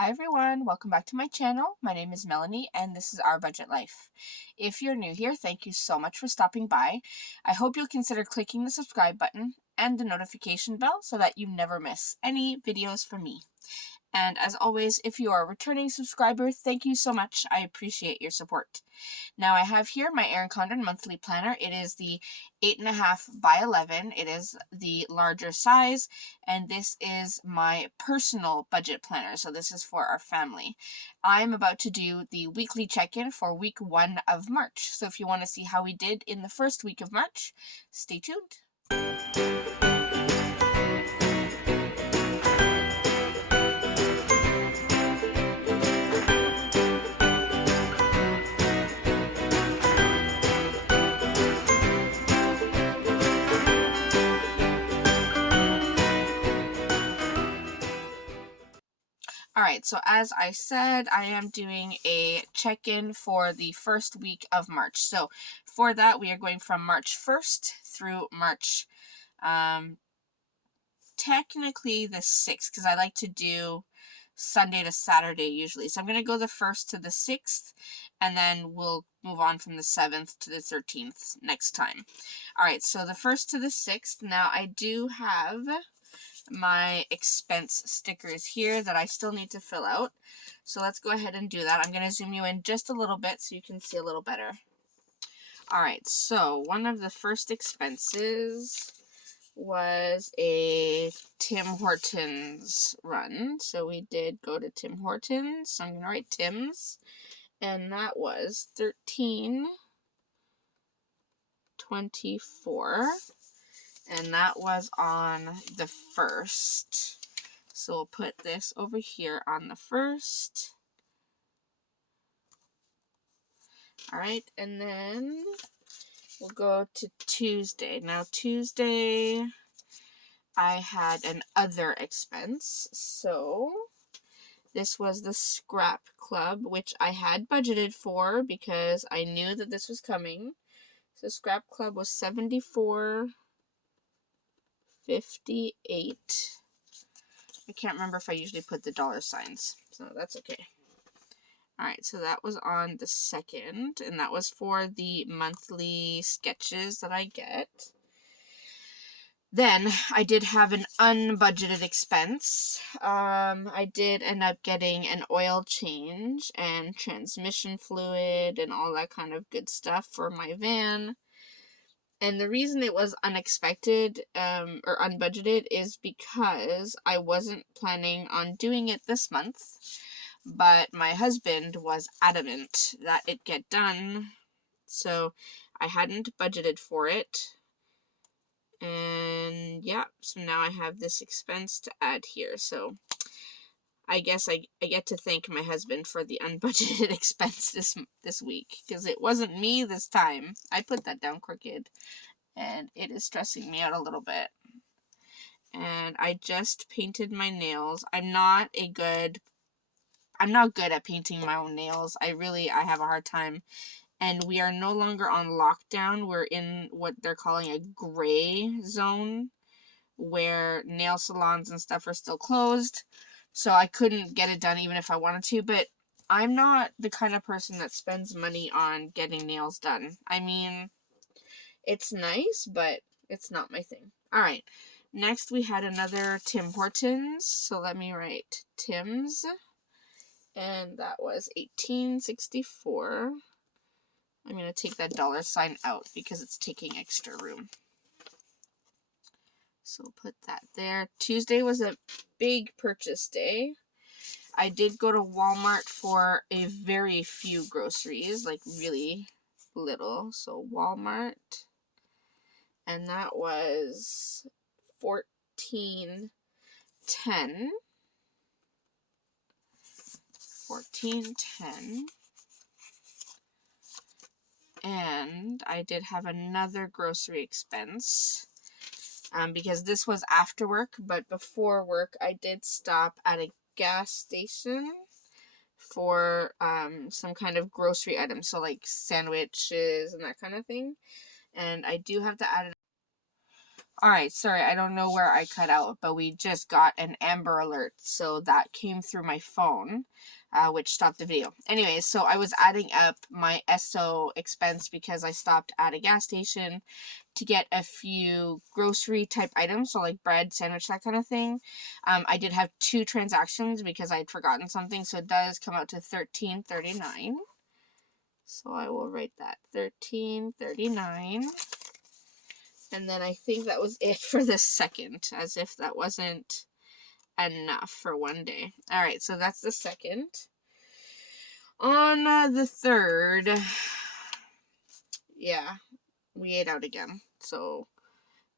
Hi everyone, welcome back to my channel. My name is Melanie and this is Our Budget Life. If you're new here, thank you so much for stopping by. I hope you'll consider clicking the subscribe button and the notification bell so that you never miss any videos from me. And as always, if you are a returning subscriber, thank you so much. I appreciate your support. Now I have here my Erin Condren Monthly Planner. It is the 8.5 by 11. It is the larger size, and this is my personal budget planner. So this is for our family. I'm about to do the weekly check-in for week 1 of March. So if you want to see how we did in the first week of March, stay tuned. Alright, so as I said, I am doing a check-in for the first week of March. So for that, we are going from March 1st through March, technically the 6th, because I like to do Sunday to Saturday usually. So I'm going to go the 1st to the 6th, and then we'll move on from the 7th to the 13th next time. Alright, so the 1st to the 6th. Now I do have my expense stickers here that I still need to fill out. So let's go ahead and do that. I'm going to zoom you in just a little bit so you can see a little better. Alright, so one of the first expenses was a Tim Hortons run. So we did go to Tim Hortons. So I'm going to write Tim's. And that was $13.24. And that was on the 1st. So we'll put this over here on the 1st. Alright, and then we'll go to Tuesday. Now Tuesday, I had an other expense. So this was the scrap club, which I had budgeted for because I knew that this was coming. So scrap club was $74.58. I can't remember if I usually put the dollar signs, so that's okay. Alright, so that was on the 2nd, and that was for the monthly sketches that I get. Then I did have an unbudgeted expense. I did end up getting an oil change and transmission fluid and all that kind of good stuff for my van. And the reason it was unexpected or unbudgeted is because I wasn't planning on doing it this month, but my husband was adamant that it get done, so I hadn't budgeted for it. And yeah, so now I have this expense to add here. So I guess I get to thank my husband for the unbudgeted expense this week, because it wasn't me this time. I put that down crooked, and it is stressing me out a little bit. And I just painted my nails. I'm not good at painting my own nails. I have a hard time. And we are no longer on lockdown. We're in what they're calling a gray zone, where nail salons and stuff are still closed. So I couldn't get it done even if I wanted to, but I'm not the kind of person that spends money on getting nails done. I mean, it's nice, but it's not my thing. Alright, next we had another Tim Hortons. So let me write Tim's. And that was $18.64. I'm going to take that dollar sign out because it's taking extra room. So we'll put that there. Tuesday was a big purchase day. I did go to Walmart for a very few groceries, like really little. So Walmart, and that was $14.10. And I did have another grocery expense. Because this was after work, but before work I did stop at a gas station for some kind of grocery items, so like sandwiches and that kind of thing. And I do have to add Alright, sorry, I don't know where I cut out, but we just got an Amber Alert, so that came through my phone, which stopped the video. Anyways, so I was adding up my SO expense because I stopped at a gas station to get a few grocery type items, so like bread, sandwich, that kind of thing. I did have 2 transactions because I had forgotten something, so it does come out to $13.39. So I will write that, $13.39. And then I think that was it for the second, as if that wasn't enough for one day. Alright, so that's the second. On the third, yeah, we ate out again. So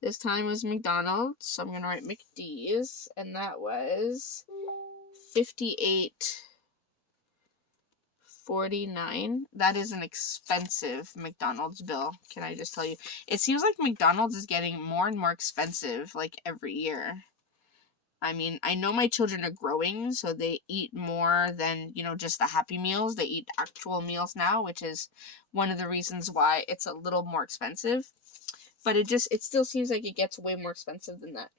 this time was McDonald's, so I'm going to write McD's, and that was $58.49. That is an expensive McDonald's bill, can I just tell you. It seems like McDonald's is getting more and more expensive, like, every year. I mean, I know my children are growing, so they eat more than, just the Happy Meals. They eat actual meals now, which is one of the reasons why it's a little more expensive. But it still seems like it gets way more expensive than that.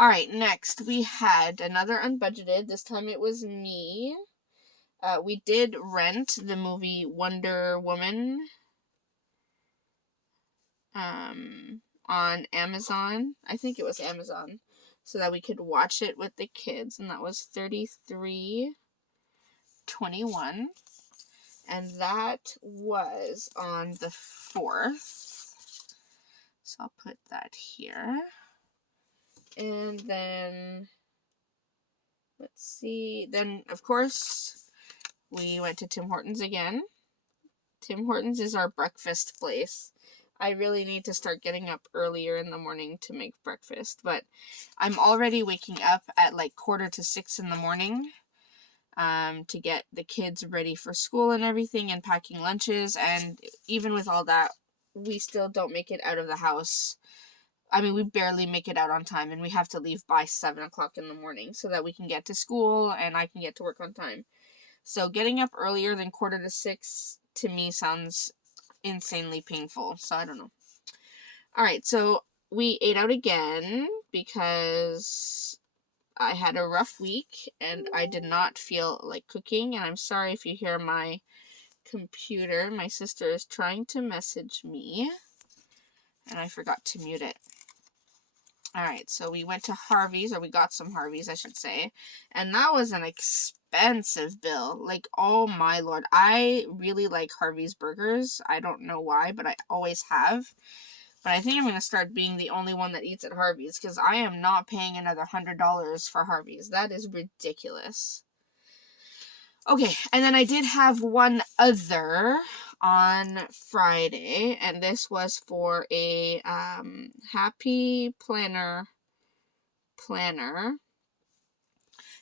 Alright, next we had another unbudgeted. This time it was me. We did rent the movie Wonder Woman on Amazon. I think it was Amazon. So that we could watch it with the kids, and that was $33.21. And that was on the 4th. So I'll put that here. And then, let's see. Then, of course, we went to Tim Hortons again. Tim Hortons is our breakfast place. I really need to start getting up earlier in the morning to make breakfast, but I'm already waking up at like 5:45 in the morning to get the kids ready for school and everything and packing lunches, and even with all that, we still don't make it out of the house. I mean, we barely make it out on time, and we have to leave by 7 o'clock in the morning so that we can get to school and I can get to work on time. So getting up earlier than 5:45 to me sounds insanely painful, so I don't know. Alright, so we ate out again because I had a rough week and I did not feel like cooking, and I'm sorry if you hear my computer. My sister is trying to message me and I forgot to mute it. Alright, so we went to Harvey's, or we got some Harvey's, I should say, and that was an expensive bill. Like, oh my lord, I really like Harvey's burgers. I don't know why, but I always have. But I think I'm going to start being the only one that eats at Harvey's, because I am not paying another $100 for Harvey's. That is ridiculous. Okay, and then I did have one other on Friday, and this was for a Happy Planner.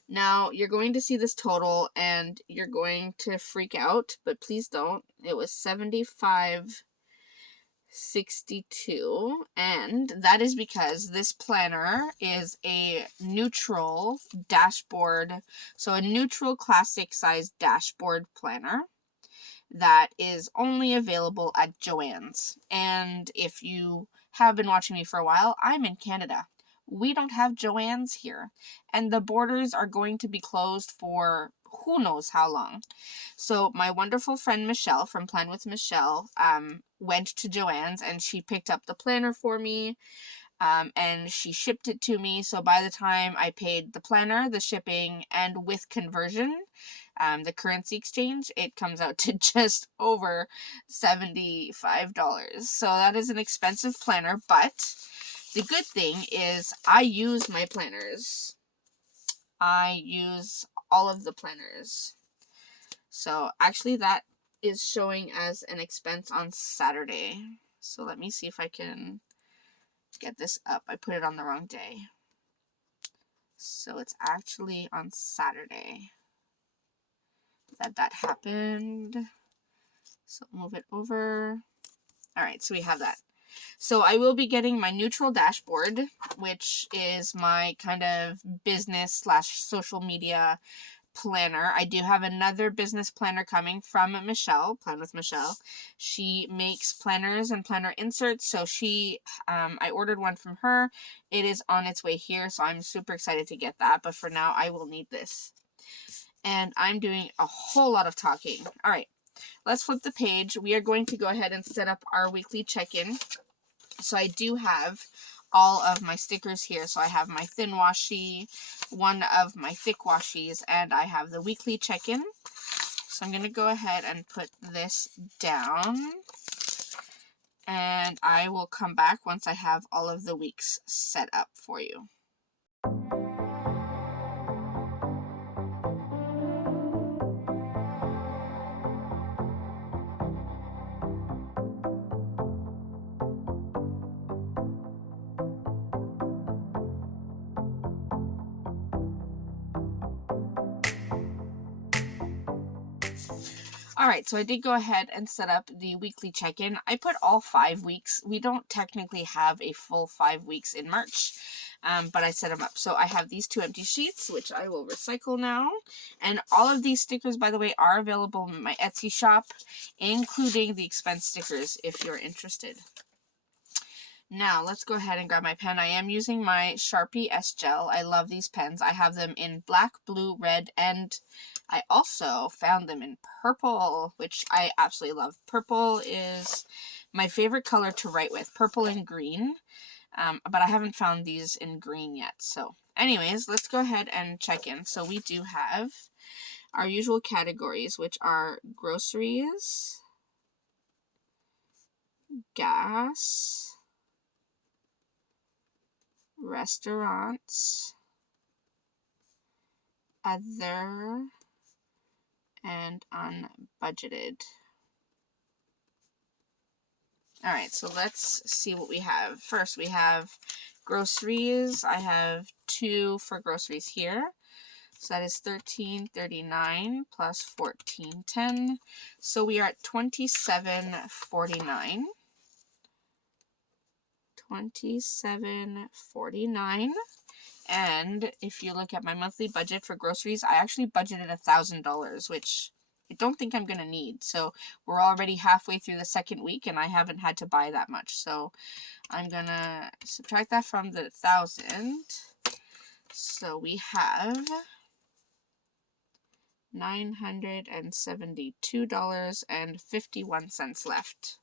Now, you're going to see this total, and you're going to freak out, but please don't. It was $75.62, and that is because this planner is a neutral dashboard, so a neutral classic size dashboard planner that is only available at Joann's. And if you have been watching me for a while, I'm in Canada. We don't have Joann's here, and the borders are going to be closed for who knows how long. So my wonderful friend Michelle from Plan with Michelle went to Joann's, and she picked up the planner for me, and she shipped it to me. So by the time I paid the planner, the shipping, and with conversion, the currency exchange, it comes out to just over $75. So that is an expensive planner, but the good thing is I use my planners. I use all of the planners. So actually that is showing as an expense on Saturday. So let me see if I can get this up. I put it on the wrong day. So it's actually on Saturday that happened. So move it over. Alright, so we have that. So I will be getting my neutral dashboard, which is my kind of business / social media planner. I do have another business planner coming from Michelle, Plan with Michelle. She makes planners and planner inserts, so I ordered one from her. It is on its way here, so I'm super excited to get that, but for now I will need this. And I'm doing a whole lot of talking. All right, let's flip the page. We are going to go ahead and set up our weekly check-in. So I do have all of my stickers here. So I have my thin washi, one of my thick washies, and I have the weekly check-in. So I'm going to go ahead and put this down. And I will come back once I have all of the weeks set up for you. Alright, so I did go ahead and set up the weekly check-in. I put all 5 weeks. We don't technically have a full 5 weeks in March, but I set them up. So I have these 2 empty sheets, which I will recycle now. And all of these stickers, by the way, are available in my Etsy shop, including the expense stickers if you're interested. Now, let's go ahead and grab my pen. I am using my Sharpie S-Gel. I love these pens. I have them in black, blue, red, and I also found them in purple, which I absolutely love. Purple is my favorite color to write with, purple and green, but I haven't found these in green yet. So anyways, let's go ahead and check in. So we do have our usual categories, which are groceries, gas, restaurants, other, and unbudgeted. Alright, so let's see what we have. First, we have groceries. I have 2 for groceries here. So that is $13.39 plus $14.10. So we are at $27.49. $27.49. And if you look at my monthly budget for groceries, I actually budgeted $1,000, which I don't think I'm going to need. So we're already halfway through the second week and I haven't had to buy that much. So I'm going to subtract that from the 1,000. So we have $972.51 left,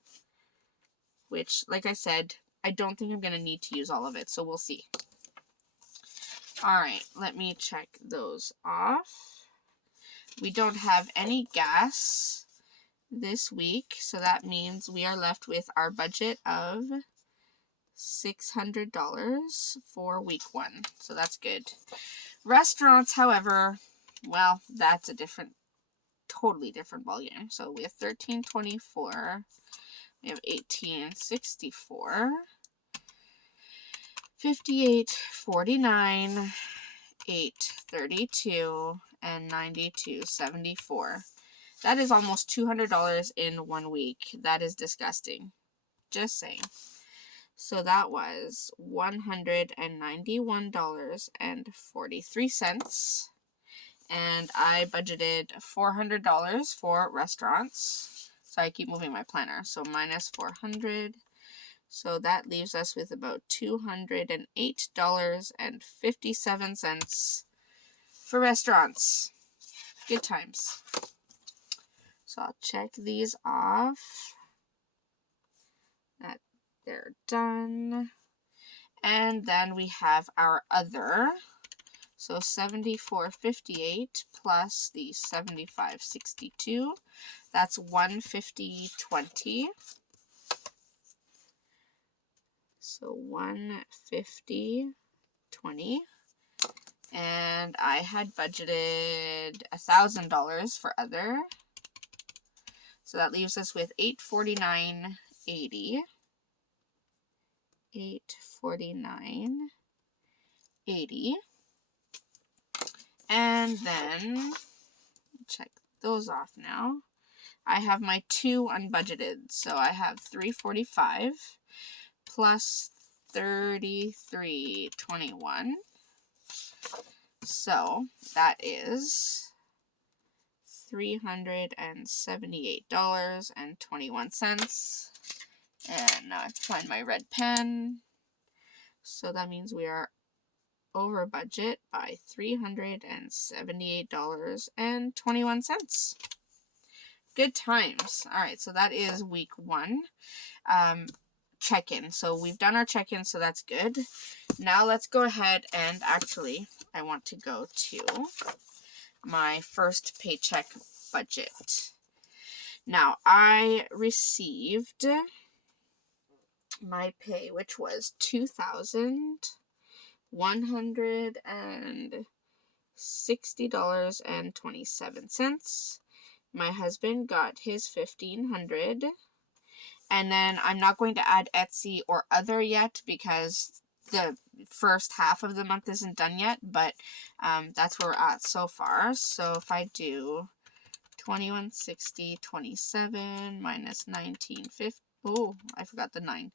which, like I said, I don't think I'm going to need to use all of it, so we'll see. Alright, let me check those off. We don't have any gas this week, so that means we are left with our budget of $600 for week 1, so that's good. Restaurants, however, well, that's a totally different ballgame. So we have $13.24, we have $18.64, $58.49, $8.32, and $92.74. That is almost $200 in 1 week. That is disgusting. Just saying. So that was $191.43. And I budgeted $400 for restaurants. So I keep moving my planner. So minus 400. So that leaves us with about $208.57 for restaurants. Good times. So I'll check these off. That they're done. And then we have our other. So $74.58 plus the $75.62. That's $150.20. So $150.20. And I had budgeted $1,000 for other. So that leaves us with $849.80. $849.80. And then, check those off now. I have my 2 unbudgeted. So I have $345 plus $33.21. So that is $378.21. And now I have to find my red pen. So that means we are over budget by $378.21. Good times. All right, so that is week 1. Check-in. So we've done our check-in, so that's good. Now let's go ahead and actually, I want to go to my first paycheck budget. Now, I received my pay, which was $2,160.27. My husband got his $1,500. And then I'm not going to add Etsy or other yet because the first half of the month isn't done yet, but that's where we're at so far. So if I do 2160.27 minus 1950, oh, I forgot the 9.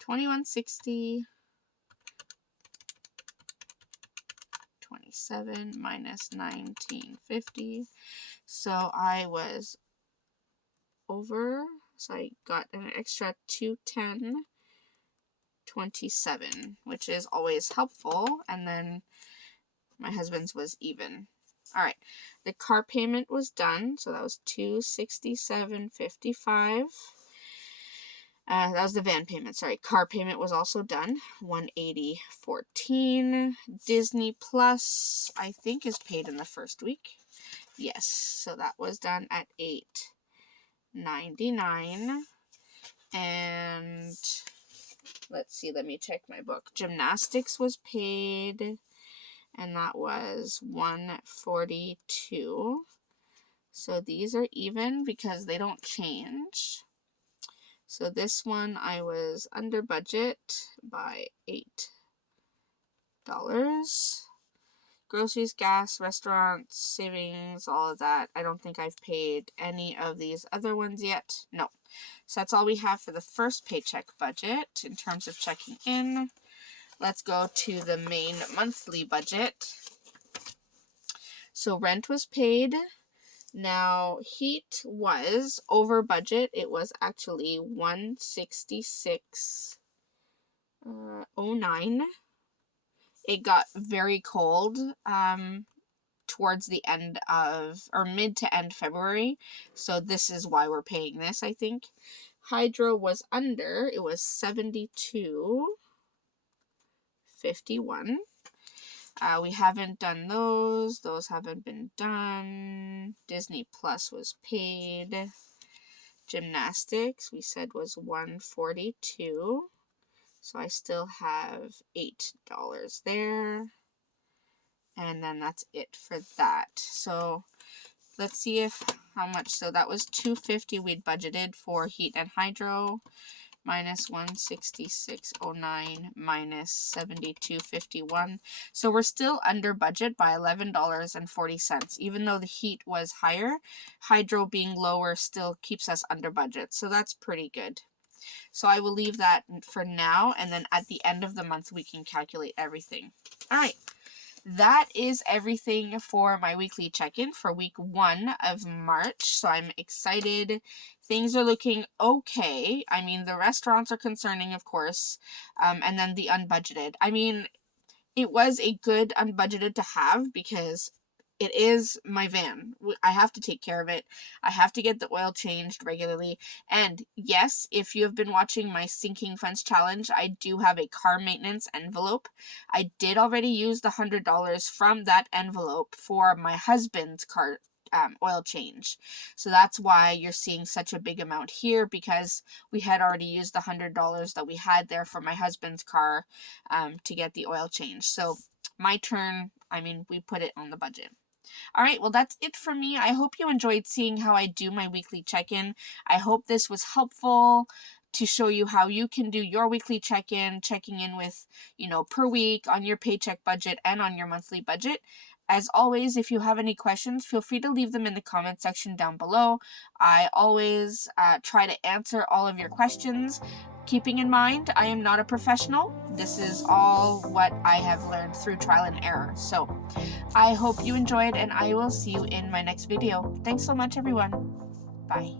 2160.27 minus 1950. So I was over, so I got an extra 210.27, which is always helpful. And then my husband's was even. All right, the car payment was done, so that was $267.55. That was the van payment. Sorry, car payment was also done, $180.14. Disney Plus, I think, is paid in the first week. Yes, so that was done at $8.99. And let's see, let me check my book. Gymnastics was paid, and that was $142. So these are even because they don't change. So this one I was under budget by $8. Groceries, gas, restaurants, savings, all of that. I don't think I've paid any of these other ones yet. No. So that's all we have for the first paycheck budget in terms of checking in. Let's go to the main monthly budget. So rent was paid. Now heat was over budget. It was actually $166.09. It got very cold towards the end of, or mid to end February. So this is why we're paying this, I think. Hydro was under. It was $72.51. We haven't done those. Those haven't been done. Disney Plus was paid. Gymnastics, we said, was $142. So I still have $8 there. And then that's it for that. So let's see how much. So that was $250 we'd budgeted for heat and hydro. Minus $166.09 minus $72.51. So we're still under budget by $11.40. Even though the heat was higher, hydro being lower still keeps us under budget. So that's pretty good. So I will leave that for now, and then at the end of the month we can calculate everything. All right. That is everything for my weekly check-in for week 1 of March. So I'm excited. Things are looking okay. I mean, the restaurants are concerning, of course. And then the unbudgeted. I mean, it was a good unbudgeted to have because it is my van. I have to take care of it. I have to get the oil changed regularly. And yes, if you have been watching my Sinking Funds Challenge, I do have a car maintenance envelope. I did already use the $100 from that envelope for my husband's car oil change. So that's why you're seeing such a big amount here, because we had already used the $100 that we had there for my husband's car to get the oil change. So my turn, I mean, we put it on the budget. All right, well, that's it for me. I hope you enjoyed seeing how I do my weekly check-in. I hope this was helpful to show you how you can do your weekly check-in, checking in with, per week on your paycheck budget and on your monthly budget. As always, if you have any questions, feel free to leave them in the comment section down below. I always try to answer all of your questions. Keeping in mind, I am not a professional. This is all what I have learned through trial and error. So I hope you enjoyed, and I will see you in my next video. Thanks so much, everyone. Bye.